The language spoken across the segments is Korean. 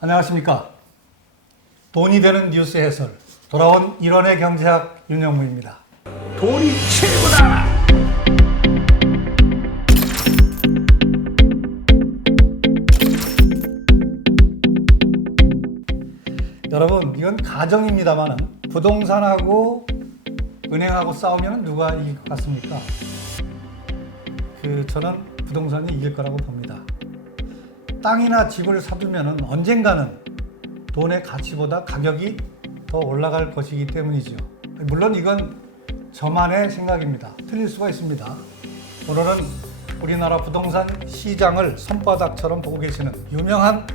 안녕하십니까. 돈이 되는 뉴스 해설 돌아온 일원의 경제학 윤영무입니다. 돈이 최고다! 여러분, 이건 가정입니다만 부동산하고 은행하고 싸우면 누가 이길 것 같습니까? 저는 부동산이 이길 거라고 봅니다. 땅이나 집을 사두면 언젠가는 돈의 가치보다 가격이 더 올라갈 것이기 때문이죠. 물론 이건 저만의 생각입니다. 틀릴 수가 있습니다. 오늘은 우리나라 부동산 시장을 손바닥처럼 보고 계시는 유명한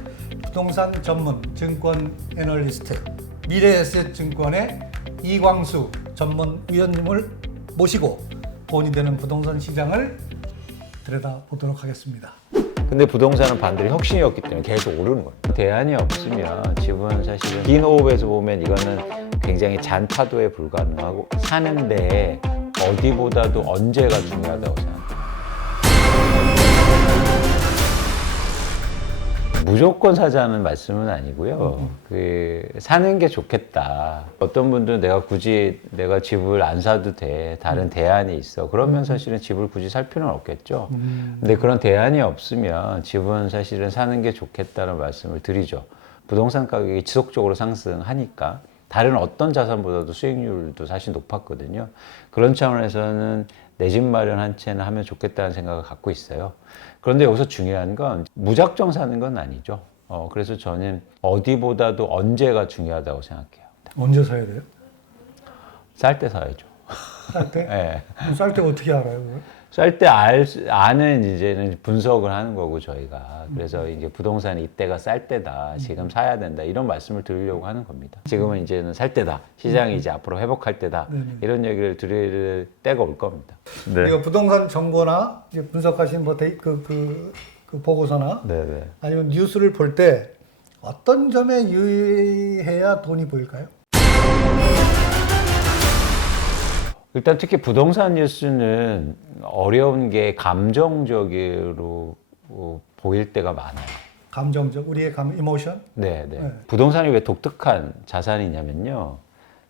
부동산 전문 증권 애널리스트 미래에셋증권의 이광수 전문위원님을 모시고 돈이 되는 부동산 시장을 들여다보도록 하겠습니다. 근데 부동산은 반대로 혁신이 없기 때문에 계속 오르는 거예요. 대안이 없으면 집은 사실은 긴 호흡에서 보면 이거는 굉장히 잔파도에 불과하고 사는데 어디보다도 언제가 중요하다고 생각해요. 무조건 사자는 말씀은 아니고요. 사는 게 좋겠다. 어떤 분들은 내가 집을 안 사도 돼. 다른 대안이 있어. 그러면 사실은 집을 굳이 살 필요는 없겠죠. 근데 그런 대안이 없으면 집은 사실은 사는 게 좋겠다는 말씀을 드리죠. 부동산 가격이 지속적으로 상승하니까 다른 어떤 자산보다도 수익률도 사실 높았거든요. 그런 차원에서는 내 집 마련 한 채는 하면 좋겠다는 생각을 갖고 있어요. 그런데 여기서 중요한 건 무작정 사는 건 아니죠. 그래서 저는 어디보다도 언제가 중요하다고 생각해요. 언제 사야 돼요? 쌀 때 사야죠. 쌀 때? 네. 쌀 때 어떻게 알아요? 그걸? 쌀 때 아는 이제는 분석을 하는 거고 저희가. 그래서 이제 부동산이 이때가 쌀 때다. 지금 사야 된다. 이런 말씀을 드리려고 하는 겁니다. 지금은 이제는 살 때다. 시장이 이제 앞으로 회복할 때다. 이런 얘기를 드릴 때가 올 겁니다. 이거 부동산 정보나 이제 분석하신 그 보고서나 네네. 아니면 뉴스를 볼 때 어떤 점에 유의해야 돈이 보일까요? 일단 특히 부동산 뉴스는 어려운 게 감정적으로 보일 때가 많아요. 감정적, 우리의 이모션? 네. 네. 부동산이 왜 독특한 자산이냐면요.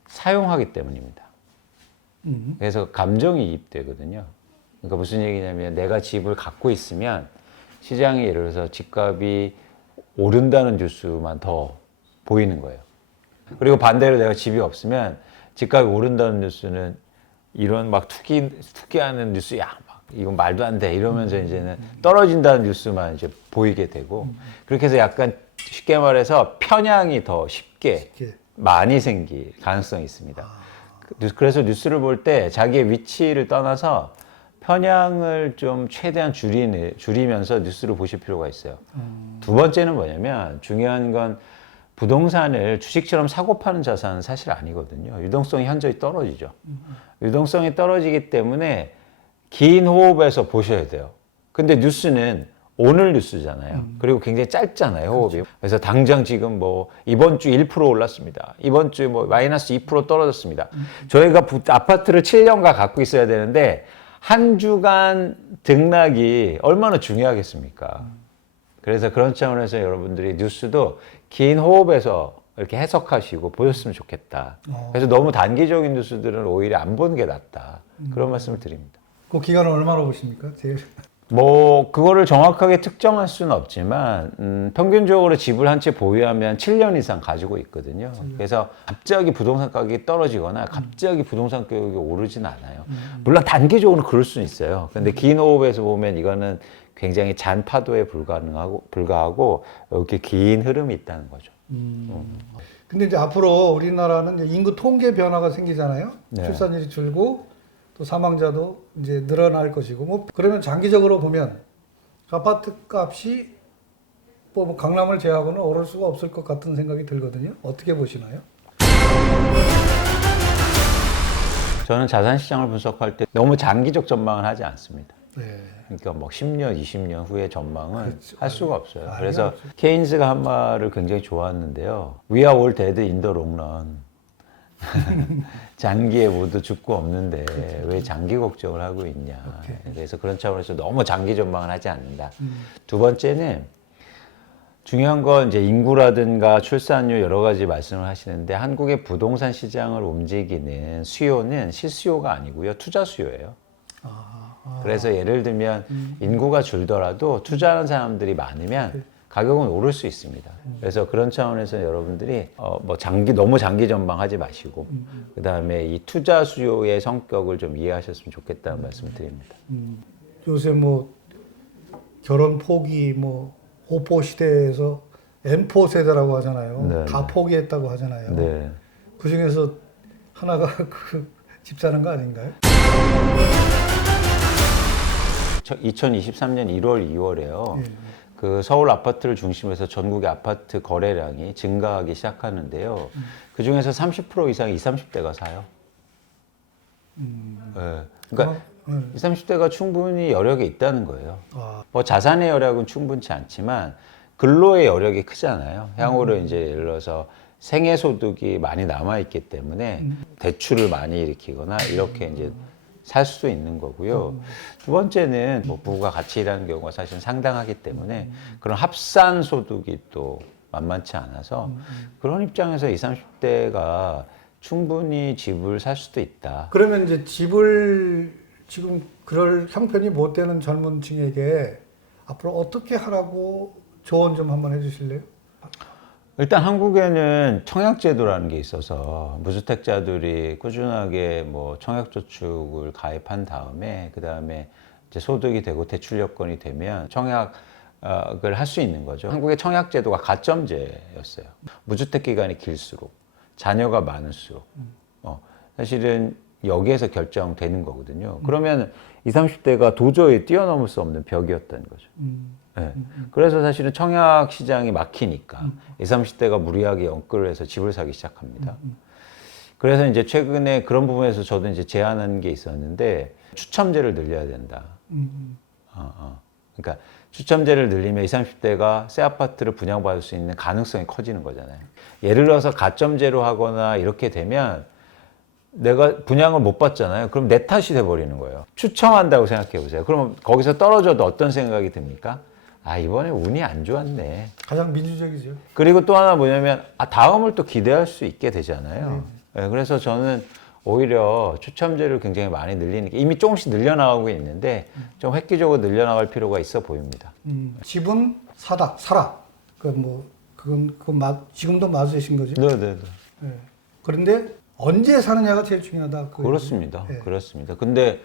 사용하기 때문입니다. 그래서 감정이 이입되거든요. 그러니까 무슨 얘기냐면 내가 집을 갖고 있으면 시장이 예를 들어서 집값이 오른다는 뉴스만 더 보이는 거예요. 그리고 반대로 내가 집이 없으면 집값이 오른다는 뉴스는 이런 막 투기하는 뉴스, 막 이건 말도 안 돼 이러면서 이제는 떨어진다는 뉴스만 이제 보이게 되고 그렇게 해서 약간 쉽게 말해서 편향이 더 쉽게 많이 생길 가능성이 있습니다. 그래서 뉴스를 볼 때 자기의 위치를 떠나서 편향을 좀 최대한 줄이면서 뉴스를 보실 필요가 있어요. 두 번째는 뭐냐면 중요한 건 부동산을 주식처럼 사고 파는 자산은 사실 아니거든요. 유동성이 현저히 떨어지죠. 유동성이 떨어지기 때문에 긴 호흡에서 보셔야 돼요. 근데 뉴스는 오늘 뉴스잖아요. 그리고 굉장히 짧잖아요, 호흡이. 그렇죠. 그래서 당장 지금 뭐 이번 주 1% 올랐습니다. 이번 주에 뭐 마이너스 2% 떨어졌습니다. 저희가 아파트를 7년간 갖고 있어야 되는데 한 주간 등락이 얼마나 중요하겠습니까? 그래서 그런 차원에서 여러분들이 뉴스도 긴 호흡에서 이렇게 해석하시고 보셨으면 좋겠다. 그래서 너무 단기적인 뉴스들은 오히려 안 보는 게 낫다. 그런 말씀을 드립니다. 그 기간은 얼마나 보십니까? 뭐 그거를 정확하게 특정할 수는 없지만 평균적으로 집을 한 채 보유하면 7년 이상 가지고 있거든요. 그래서 갑자기 부동산 가격이 떨어지거나 갑자기 부동산 가격이 오르진 않아요. 물론 단기적으로 그럴 수는 있어요. 근데 긴 호흡에서 보면 이거는 굉장히 잔파도에 불과하고 이렇게 긴 흐름이 있다는 거죠. 근데 이제 앞으로 우리나라는 이제 인구 통계 변화가 생기잖아요. 네. 출산율이 줄고 또 사망자도 이제 늘어날 것이고 뭐 그러면 장기적으로 보면 아파트 값이 뭐 강남을 제외하고는 오를 수가 없을 것 같은 생각이 들거든요. 어떻게 보시나요? 저는 자산시장을 분석할 때 너무 장기적 전망을 하지 않습니다. 네. 그러니까 뭐 10년, 20년 후의 전망은 그렇죠. 할 수가 없어요. 아예 그래서 없죠. 케인스가 한 말을 굉장히 좋아하는데요. We are all dead in the long run. 장기에 모두 죽고 없는데 왜 장기 걱정을 하고 있냐. 그래서 그런 차원에서 너무 장기 전망을 하지 않는다. 두 번째는 중요한 건 이제 인구라든가 출산율 여러 가지 말씀을 하시는데 한국의 부동산 시장을 움직이는 수요는 실수요가 아니고요. 투자 수요예요. 그래서 예를 들면 인구가 줄더라도 투자하는 사람들이 많으면 가격은 오를 수 있습니다. 그래서 그런 차원에서 여러분들이 뭐 너무 장기 전망하지 마시고 그 다음에 이 투자 수요의 성격을 좀 이해하셨으면 좋겠다는 말씀을 드립니다. 요새 뭐 결혼 포기 뭐 오포 시대에서 M4 세대라고 하잖아요. 네, 다 네. 포기했다고 하잖아요. 네. 그 중에서 하나가 집 사는 거 아닌가요? 2023년 1월, 2월에요. 예. 그 서울 아파트를 중심으로 해서 전국의 아파트 거래량이 증가하기 시작하는데요. 그 중에서 30% 이상 20, 30대가 사요. 네. 그러니까 20, 30대가 충분히 여력이 있다는 거예요. 아, 뭐 자산의 여력은 충분치 않지만 근로의 여력이 크잖아요. 향후로 이제 예를 들어서 생애소득이 많이 남아있기 때문에 대출을 많이 일으키거나 이렇게 이제 살 수도 있는 거고요. 두 번째는 뭐 부부가 같이 일하는 경우가 사실 상당하기 때문에 그런 합산 소득이 또 만만치 않아서 그런 입장에서 20, 30대가 충분히 집을 살 수도 있다. 그러면 이제 집을 지금 그럴 형편이 못 되는 젊은 층에게 앞으로 어떻게 하라고 조언 좀 한번 해주실래요? 일단 한국에는 청약제도라는 게 있어서 무주택자들이 꾸준하게 뭐 청약저축을 가입한 다음에 그 다음에 이제 소득이 되고 대출 여건이 되면 청약을 할 수 있는 거죠. 한국의 청약제도가 가점제였어요. 무주택 기간이 길수록 자녀가 많을수록 사실은 여기에서 결정되는 거거든요. 그러면 20, 30대가 도저히 뛰어넘을 수 없는 벽이었다는 거죠. 네. 그래서 사실은 청약 시장이 막히니까 20, 30대가 무리하게 연끌을 해서 집을 사기 시작합니다. 그래서 이제 최근에 그런 부분에서 저도 이제 제안한 게 있었는데 추첨제를 늘려야 된다. 그러니까 추첨제를 늘리면 20, 30대가 새 아파트를 분양받을 수 있는 가능성이 커지는 거잖아요. 예를 들어서 가점제로 하거나 이렇게 되면 내가 분양을 못 받잖아요. 그럼 내 탓이 돼버리는 거예요. 추첨한다고 생각해 보세요. 그러면 거기서 떨어져도 어떤 생각이 듭니까? 아, 이번에 운이 안 좋았네. 가장 민주적이죠. 그리고 또 하나 뭐냐면 다음을 또 기대할 수 있게 되잖아요. 네, 그래서 저는 오히려 추첨제를 굉장히 많이 늘리는 게 이미 조금씩 늘려나가고 있는데 좀 획기적으로 늘려나갈 필요가 있어 보입니다. 집은 사라. 그건 지금도 맞으신 거죠? 네네네. 네. 그런데 언제 사느냐가 제일 중요하다. 그렇습니다. 네. 그렇습니다. 근데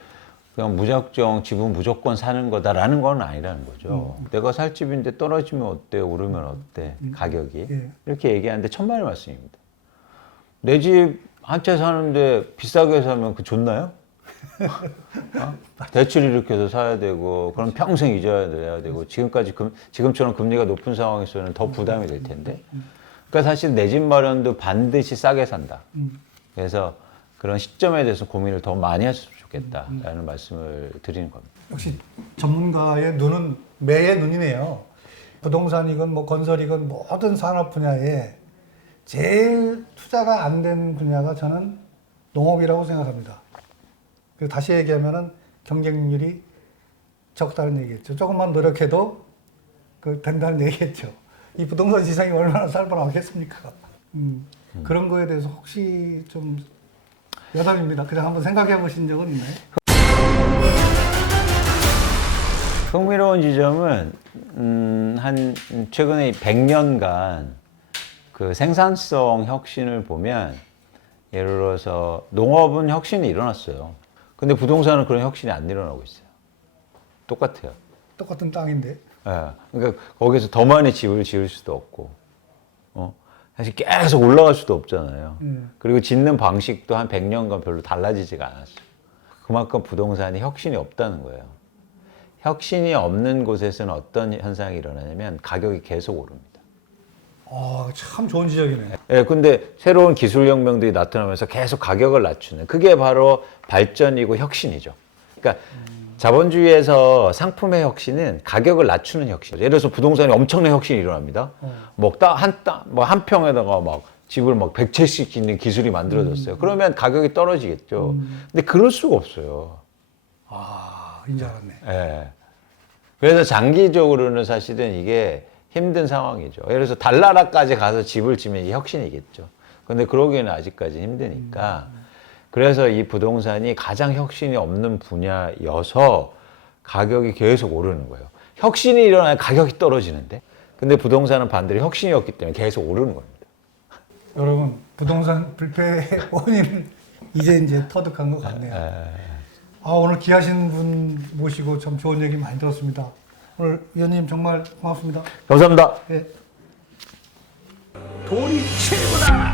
그냥 무작정 집은 무조건 사는 거다라는 건 아니라는 거죠. 내가 살 집인데 떨어지면 어때? 오르면 어때? 가격이. 예. 이렇게 얘기하는데 천만의 말씀입니다. 내 집 한 채 사는데 비싸게 사면 그 좋나요? 대출 일으켜서 사야 되고 그럼 평생 잊어야 되고 지금처럼 금리가 높은 상황에서는 더 부담이 될 텐데. 그러니까 사실 내 집 마련도 반드시 싸게 산다. 그래서 그런 시점에 대해서 고민을 더 많이 했으면 좋겠다라는 말씀을 드리는 겁니다. 역시 전문가의 눈은 매의 눈이네요. 부동산이건 뭐 건설이건 모든 산업 분야에 제일 투자가 안 된 분야가 저는 농업이라고 생각합니다. 그래서 다시 얘기하면은 경쟁률이 적다는 얘기겠죠. 조금만 노력해도 된다는 얘기겠죠. 이 부동산 시장이 얼마나 살벌하겠습니까? 그런 거에 대해서 혹시 좀 여담입니다. 그냥 한번 생각해 보신 적은 있나요? 흥미로운 지점은 한 최근에 100년간 그 생산성 혁신을 보면 예를 들어서 농업은 혁신이 일어났어요. 근데 부동산은 그런 혁신이 안 일어나고 있어요. 똑같아요. 똑같은 땅인데. 예, 그러니까 거기서 더 많이 집을 지을 수도 없고, 사실 계속 올라갈 수도 없잖아요. 그리고 짓는 방식도 한 100년간 별로 달라지지가 않았어요. 그만큼 부동산이 혁신이 없다는 거예요. 혁신이 없는 곳에서는 어떤 현상이 일어나냐면 가격이 계속 오릅니다. 참 좋은 지적이네. 예, 근데 새로운 기술혁명들이 나타나면서 계속 가격을 낮추는 그게 바로 발전이고 혁신이죠. 그러니까 자본주의에서 상품의 혁신은 가격을 낮추는 혁신이죠. 예를 들어서 부동산이 엄청난 혁신이 일어납니다. 한 평에다가 막 집을 막 100채씩 짓는 기술이 만들어졌어요. 그러면 가격이 떨어지겠죠. 근데 그럴 수가 없어요. 인지 알았네. 예. 그래서 장기적으로는 사실은 이게 힘든 상황이죠. 예를 들어서 달나라까지 가서 집을 지면 이 혁신이겠죠. 근데 그러기에는 아직까지 힘드니까. 그래서 이 부동산이 가장 혁신이 없는 분야여서 가격이 계속 오르는 거예요. 혁신이 일어나야 가격이 떨어지는데. 근데 부동산은 반대로 혁신이었기 때문에 계속 오르는 겁니다. 여러분 부동산 불패의 원인을 이제 터득한 것 같네요. 오늘 귀하신 분 모시고 참 좋은 얘기 많이 들었습니다. 오늘 위원님 정말 고맙습니다. 감사합니다. 예. 돈이 최고다.